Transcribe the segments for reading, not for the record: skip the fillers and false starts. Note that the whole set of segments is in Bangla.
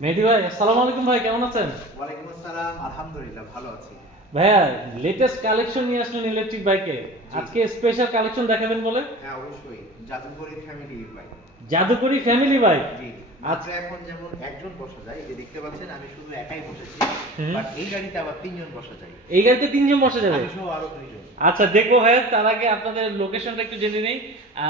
মেহেদি ভাই, আসসালামু আলাইকুম ভাই, কেমন আছেন? ওয়ালাইকুম আসসালাম, আলহামদুলিল্লাহ ভালো আছি। ভাইয়া, লেটেস্ট কালেকশন নিয়ে আসলেন ইলেকট্রিক বাইকে। জি আজকে স্পেশাল কালেকশন দেখাবেন বলে? হ্যাঁ, অবশ্যই জাদুঘরি ফ্যামিলি বাইক। জাদুকরি ফ্যামিলি বাইক। জি, আচ্ছা। মাত্র এখন যেমন একজন বসা যায়, এই যে দেখতে পাচ্ছেন আমি শুধু একাই বসেছি, হুম। বাট এই গাড়িতে আবার তিনজন বসা যায়। এই গাড়িতে তিনজন বসা যাবে? আমি সহ আরো দুইজন। আচ্ছা, দেখবো ভাইয়া। তার আগে আপনাদের লোকেশনটা একটু জেনে নেই,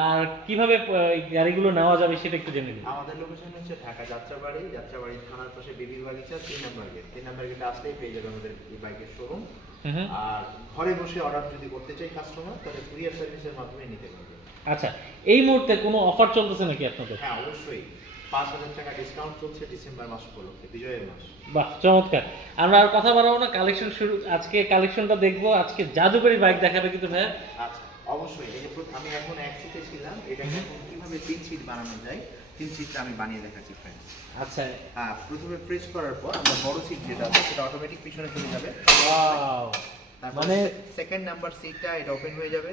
আর কিভাবে এই গাড়িগুলো নেওয়া যাবে সেটা একটু জেনে নিই। আমাদের লোকেশন হচ্ছে ঢাকা যাত্রাবাড়ি, যাত্রাবাড়ি থানার পাশে বেবির বাগিচা 3 নম্বর গেট। 3 নম্বর গেটে আসলেই পেয়ে যাবে আমাদের এই বাইকের শোরুম। হুম। আর ঘরে বসে অর্ডার যদি করতে চাই কাস্টমার, তাহলে কুরিয়ার সার্ভিসের মাধ্যমে নিতে পারবে। আচ্ছা, এই মুহূর্তে কোনো অফার চলতেছে নাকি আপনাদের? হ্যাঁ, অবশ্যই 5,000 টাকা ডিসকাউন্ট চলছে ডিসেম্বর মাস উপলক্ষে, বিজয়ের মাস। বাহ, চমৎকার। আমরা আর কথা বাড়াবো না, কালেকশন শুরু। আজকে কালেকশনটা দেখবো। আজকে জাদুকরি বাইক দেখাবে কিন্তু ভাইয়া। আচ্ছা, অবশ্যই। এই যে আমি এখন এক সিটে ছিলাম, এটাকে এখন কিভাবে 3 সিট বানানো যায়, 3 সিটটা আমি বানিয়ে দেখাচ্ছি ফ্রেন্ডস। আচ্ছা। হ্যাঁ, প্রথমে প্রেস করার পর আমরা বড় সিট যেটা আছে সেটা অটোমেটিক পিছনে চলে যাবে। ওয়াও, তারপর মানে সেকেন্ড নাম্বার সিটটা এটা ওপেন হয়ে যাবে।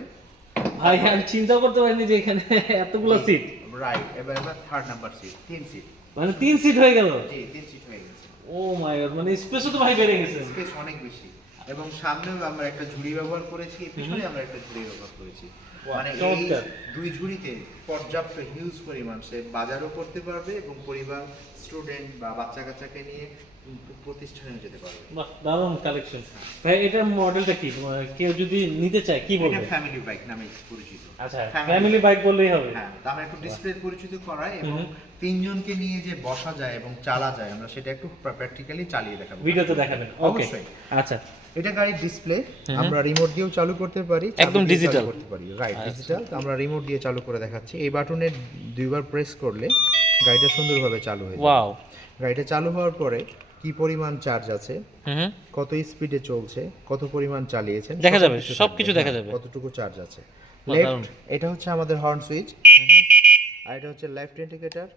ভাই, আমি চিন্তা করতে পারিনি যে এখানে এতগুলো সিট। রাইট, এবার আমরা থার্ড নাম্বার সিট, 3 সিট। মানে 3 সিট হয়ে গেল। জি, 3 সিট হয়ে গেছে। ও মাই গড, মানে স্পেসও তো ভাই বেড়ে গেছে। স্পেস অনেক বেশি, এবং সামনেও আমরা একটা ঝুড়ি ব্যবহার করেছি, পিছনে আমরা একটা ঝুড়ি ব্যবহার করেছি। মানে এই চমৎকার। দুই ঝুড়িতে পর্যাপ্ত হিউজ পরিমাণ সে বাজারও করতে পারবে এবং পরিবার, স্টুডেন্ট বা বাচ্চা কাচ্চাকে নিয়ে প্রতিষ্ঠানে যেতে পারবে। বাহ, দারুণ কালেকশন। ভাই, এটার মডেলটা কি? কেউ যদি নিতে চায় কি এটা বলবে? ফ্যামিলি বাইক নামে পরিচিত। আচ্ছা, ফ্যামিলি বাইক বললেই হবে। হ্যাঁ, তা আমরা একটু ডিসপ্লে পরিচিত করাই এবং হুম। তিনজনকে নিয়ে যে বসা যায় এবং চালা যায়, আমরা সেটা একটু প্র্যাকটিক্যালি চালিয়ে দেখাবো। ভিডিওতে দেখাবেন। ওকে। অবশ্যই। আচ্ছা। এটা গাড়ির ডিসপ্লে, হুম। আমরা রিমোট দিয়েও চালু করতে পারি, একদম চাবি দিয়েও digital। চালু করতে পারি। রাইট, আচ্ছা। ডিজিটাল। আমরা রিমোট দিয়ে চালু করে দেখাচ্ছি। এই বাটনে দুইবার প্রেস করলে গাড়িটা সুন্দরভাবে চালু হয়ে যাবে। ওয়াও। গাড়িটা চালু হওয়ার পরে কি পরিমাণ চার্জ আছে, হুম। কত স্পিডে চলছে, কত পরিমাণ চালিয়েছেন দেখা যাবে, সবকিছু সবকিছু থাকবে। দেখা হ্যাঁ, যাবে। কতটুকু চার্জ আছে। বাহ, দারুণ। লেফট, এটা হচ্ছে আমাদের হর্ন সুইচ, আর এটা হচ্ছে লেফট ইন্ডিকেটর,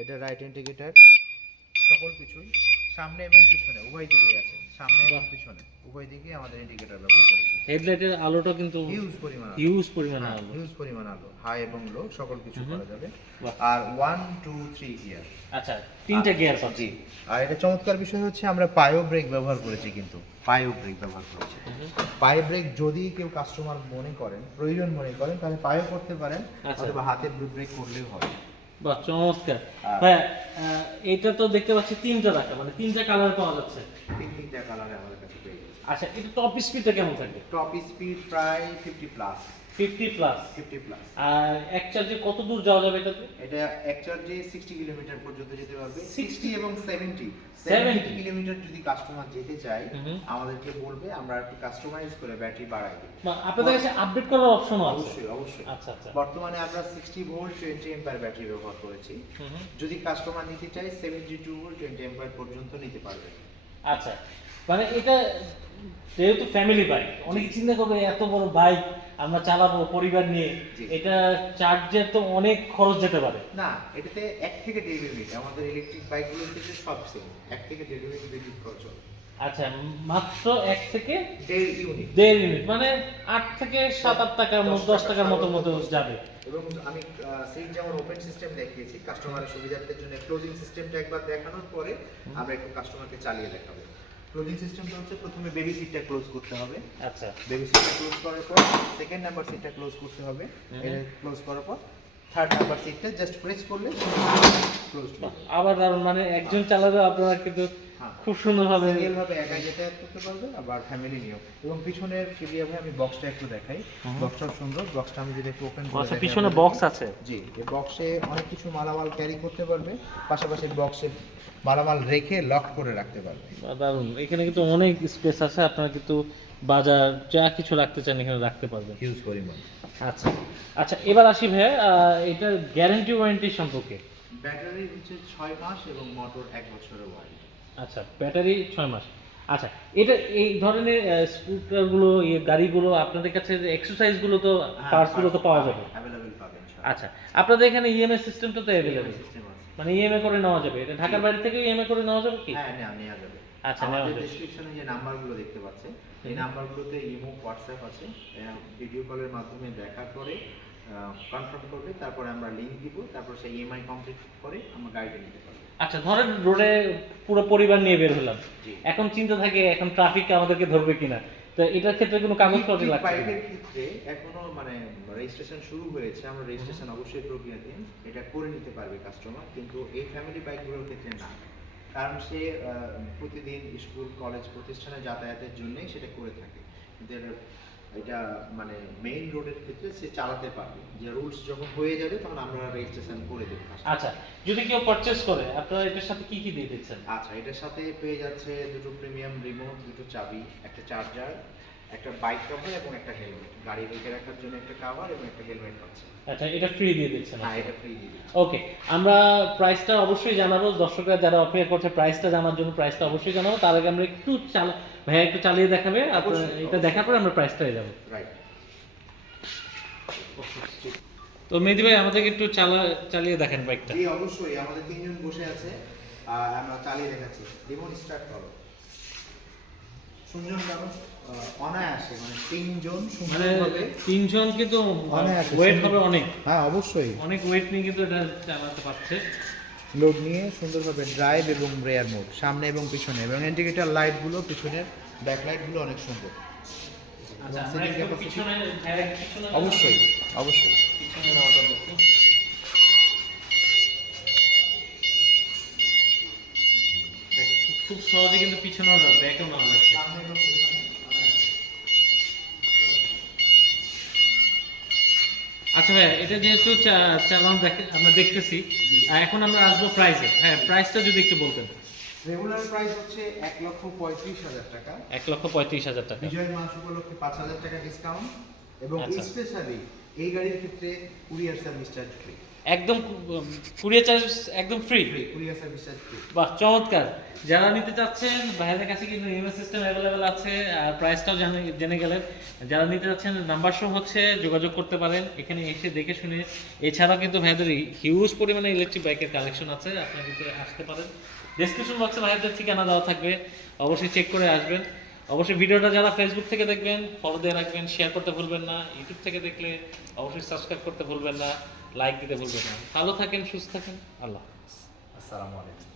এটা রাইট ইন্ডিকেটর। সকল কিছুই সামনে এবং পিছনে উভয় দিকেই আছে, সামনে এবং বাহ। পিছনে উভয় দিকেই আমাদের ইন্ডিকেটর ব্যবহার করেছি। হেডলাইটের আলোটা কিন্তু হিউজ পরিমাণ আলো। হিউজ পরিমাণে হ্যাঁ, আলো। হিউজ পরিমাণ আলো, হাই এবং লো সকল কিছু করা যাবে। বাহ। আর 1 2 3 গিয়ার। আচ্ছা, 3টা গিয়ার পাচ্ছি। জি। আর এটা চমৎকার বিষয় হচ্ছে আমরা পায়ো ব্রেক ব্যবহার করেছি, কিন্তু পায়ো ব্রেক ব্যবহার করেছি। পায়ে ব্রেক যদি কেউ কাস্টমার মনে করেন, প্রয়োজন মনে করেন, তাহলে পায়ো করতে পারেন, আচ্ছা। অথবা হাতে ব্রেক করলেও হবে। বাহ, চমৎকার। আর- ভাই, এটা তো দেখতে পাচ্ছি 3টা রাখা, মানে 3টা কালার পাওয়া যাচ্ছে। তিনটা কালারে আমাদের কাছে পেয়ে গেছে। আচ্ছা, এটা টপ স্পিডটা কেমন থাকবে? টপ স্পিড প্রায় 50 প্লাস। 50 প্লাস। 50 প্লাস। আর এক চার্জে কত দূর যাওয়া যাবে এটাতে? এটা এক চার্জে 60 কিলোমিটার পর্যন্ত যেতে পারবে। 60 60 এবং 70 70 কিলোমিটার যদি কাস্টমার যেতে চায়, হুম। আমাদেরকে বলবে, আমরা একটু কাস্টমাইজ করে ব্যাটারি বাড়াই দেব। বা আপনাদের কাছে আপডেট করার অপশনও আছে? অবশ্যই, অবশ্যই। আচ্ছা, আচ্ছা। বর্তমানে আমরা 60 ভোল্ট 20 এম্পায়ার ব্যাটারি ব্যবহার করেছি। হুম। যদি কাস্টমার নিতে চায় 72 ভোল্ট 20 এম্পায়ার পর্যন্ত নিতে পারবে। আচ্ছা, মানে এটা যেহেতু ফ্যামিলি বাইক, অনেকে চিন্তা করবে এত বড় বাইক আমরা চালাবো পরিবার নিয়ে, জি। এটা চার্জের তো অনেক খরচ যেতে পারে। না, এটাতে 1 থেকে 1.5 ইউনিট, আমাদের ইলেকট্রিক বাইকগুলোতে সব সেম 1 থেকে 1.5 ইউনিট বিদ্যুৎ খরচ হয়। আচ্ছা, মাত্র 1 থেকে 1.5 ইউনিট। 1.5 ইউনিট, মানে 8 থেকে 7-8 টাকার মতো, 10 টাকার মতো যাবে। এবং আমি সিট যেমন ওপেন সিস্টেম দেখিয়েছি, কাস্টমারের সুবিধার্থের জন্য ক্লোজিং সিস্টেমটা একবার দেখানোর পরে আমরা একটু কাস্টমারকে চালিয়ে দেখাবো। ক্লোজিং সিস্টেমটা হচ্ছে প্রথমে বেবি সিটটা ক্লোজ করতে হবে। আচ্ছা। বেবি সিটটা ক্লোজ করার পর সেকেন্ড নাম্বার সিটটা ক্লোজ করতে হবে। এটা ক্লোজ করার পর থার্ড নাম্বার সিটটা জাস্ট প্রেস করলে ক্লোজ হবে। আবার দারুণ, মানে একজন চালাবে, আপনারা কিন্তু হ্যাঁ, খুব সুন্দরভাবে। সিঙ্গেল ভাবে একাই যাতায়াত করতে পারবে, আবার ফ্যামিলি নিয়েও। এবং পিছনের ক্লিয়ার ভাবে আমি বক্সটা একটু দেখাই। বক্সটাও সুন্দর। বক্সটা আমি যদি একটু ওপেন করে আচ্ছা, দেখাই পিছনে আপনাদেরকে। বক্স আছে? জি, এই বক্সে অনেক কিছু মালামাল ক্যারি করতে পারবে, পাশাপাশি বক্সে মালামাল রেখে লক করে রাখতে পারবে। দারুণ, এখানে কিন্তু অনেক স্পেস আছে, আপনারা কিন্তু বাজার যা কিছু রাখতে চান এখানে রাখতে পারবেন। হিউজ পরিমাণ। আচ্ছা। আচ্ছা, এবার আসি ভাই, এটার গ্যারান্টি ওয়ারেন্টি সম্পর্কে। ব্যাটারি হচ্ছে 6 মাস এবং মোটর 1 বছরের ওয়ারেন্টি। আচ্ছা, ব্যাটারি 6 মাস। আচ্ছা, এটা এই ধরনের স্কুটারগুলো, গাড়িগুলো আপনাদের কাছে এক্সারসাইজগুলো তো, পার্টসগুলো তো পাওয়া যাবে? অ্যাভেলেবল পাবেন ইনশাআল্লাহ। আচ্ছা, আপনাদের এখানে ইএমআই সিস্টেমটা তো অ্যাভেলেবল? সিস্টেম আছে। মানে ইএমআই করে নেওয়া যাবে? এটা ঢাকার বাইরে থেকে ইএমআই করে নেওয়া যাবে কি? হ্যাঁ, নেওয়া যাবে। আচ্ছা, নেওয়া আমাদের যাবে। ডেসক্রিপশনে যে নাম্বারগুলো দেখতে পাচ্ছেন, এই নাম্বারগুলোতে ইমো, হোয়াটসঅ্যাপ আছে। ভিডিও কলের মাধ্যমে দেখা করে কনফার্ম করবে, তারপরে আমরা লিঙ্ক দিব, তারপর সেই ইএমআই কমপ্লিট করে আমরা গাড়িটা নিতে পারবো। আচ্ছা, ধরেন রোডে পুরো পরিবার নিয়ে বের হলাম, জি। এখন চিন্তা থাকে এখন ট্রাফিক আমাদেরকে ধরবে কিনা, তো এটার ক্ষেত্রে কোনো কাগজপত্র ইলেকট্রিক লাগছে বাইকের কিনা? ক্ষেত্রে এখনো মানে রেজিস্ট্রেশন শুরু হয়েছে, আমরা রেজিস্ট্রেশন অবশ্যই প্রক্রিয়াধীন, এটা করে নিতে পারবে কাস্টমার, কিন্তু এই ফ্যামিলি বাইকগুলোর ক্ষেত্রে না, কারণ সে প্রতিদিন স্কুল কলেজ প্রতিষ্ঠানে যাতায়াতের জন্যই সেটা করে থাকে, কিন্তু এটা মানে মেইন রোডের ক্ষেত্রে সে চালাতে পারবে, যে রুলস যখন হয়ে যাবে তখন আমরা রেজিস্ট্রেশন করে দেবো। আচ্ছা, যদি কেউ পারচেজ করে আপনারা এটার সাথে কি কি দিয়ে দিচ্ছেন? আচ্ছা, এটার সাথে পেয়ে যাচ্ছে দুটো প্রিমিয়াম রিমোট, দুটো চাবি, একটা চার্জার, একটা বাইক কভার এবং একটা হেলমেট, গাড়ি রেখে রাখার জন্য একটা কভার এবং একটা হেলমেট পাচ্ছে। আচ্ছা, এটা ফ্রি দিয়ে দিচ্ছেন? হ্যাঁ, এটা ফ্রি দিয়ে দিচ্ছি। ওকে, আমরা প্রাইসটা অবশ্যই জানাবো, দর্শকরা যারা অপেক্ষা করছে প্রাইসটা জানার জন্য প্রাইসটা অবশ্যই জানাবো। তার আগে আমরা একটু ভাইয়া একটু চালিয়ে দেখাবে, আপনার অবশ্যই, এটা দেখার পরে আমরা প্রাইসটা যাবো। রাইট। তো মেহেদি ভাই আমাদেরকে একটু চালিয়ে দেখেন বাইকটা। জি অবশ্যই, আমাদের তিনজন বসে আছে, আমরা চালিয়ে দেখাচ্ছি। রিমোট স্টার্ট করো। শুনজন মানুষ অনায়াসে, মানে তিনজন মানে সুন্দরভাবে, তিনজন কিন্তু অনায়াসে ওয়েট সুন্দর- হবে অনেক, হ্যাঁ অবশ্যই, অনেক ওয়েট নিয়ে কিন্তু এটা চালাতে পারছে। লোড নিয়ে সুন্দরভাবে ড্রাইভ এবং রেয়ার মোড, সামনে এবং পিছনে, এবং ইন্ডিকেটর লাইটগুলো, পিছনের ব্যাক লাইটগুলো অনেক সুন্দর। আচ্ছা, এবং আমরা সিটিং একটু ক্যাপাসিটি পিছনে পিছনে অবশ্যই অবশ্যই। পিছনে নামাটা দেখি। দেখেন, খুব সহজে কিন্তু পিছনেও না ব্যাকেও নামা যাচ্ছে। সামনে এবং পিছনে অনায়াসে। আচ্ছা ভাই, এটা যেহেতু চালান আমরা দেখতেছি, এখন আমরা আসবো প্রাইসে। হ্যাঁ, প্রাইসটা যদি একটু বলতেন। রেগুলার প্রাইস হচ্ছে 1,35,000 টাকা, 1,35,000 টাকা। বিজয় মাস উপলক্ষে 5,000 টাকা ডিসকাউন্ট, এবং আচ্ছা। স্পেশালি এই গাড়ির ক্ষেত্রে কুরিয়ার সার্ভিস চার্জ ফ্রি। একদম কুরিয়ার চার্জ একদম free. Courier service charge free. বাহ, চমৎকার। যারা নিতে চাচ্ছেন, ভাইয়াদের কাছে কিন্তু ইএমআই সিস্টেম অ্যাভেলেবেল আছে, আর প্রাইসটাও জেনে গেলেন। যারা নিতে চাচ্ছেন নাম্বার শো হচ্ছে, যোগাযোগ করতে পারেন এখানে এসে দেখে শুনে। এছাড়াও কিন্তু ভাইয়াদের হিউজ পরিমাণে ইলেকট্রিক বাইকের কালেকশন আছে, আপনারা কিন্তু আসতে পারেন। ডেসক্রিপশন বক্সে ভাইয়াদের ঠিকানা দেওয়া থাকবে, অবশ্যই চেক করে আসবেন। অবশ্যই ভিডিওটা যারা ফেসবুক থেকে দেখবেন ফলো দিয়ে রাখবেন, শেয়ার করতে ভুলবেন না। ইউটিউব থেকে দেখলে অবশ্যই সাবস্ক্রাইব করতে ভুলবেন না, লাইক দিতে ভুলবেন না। ভালো থাকেন, সুস্থ থাকেন, আল্লাহ হাফেজ। আসসালামু আলাইকুম।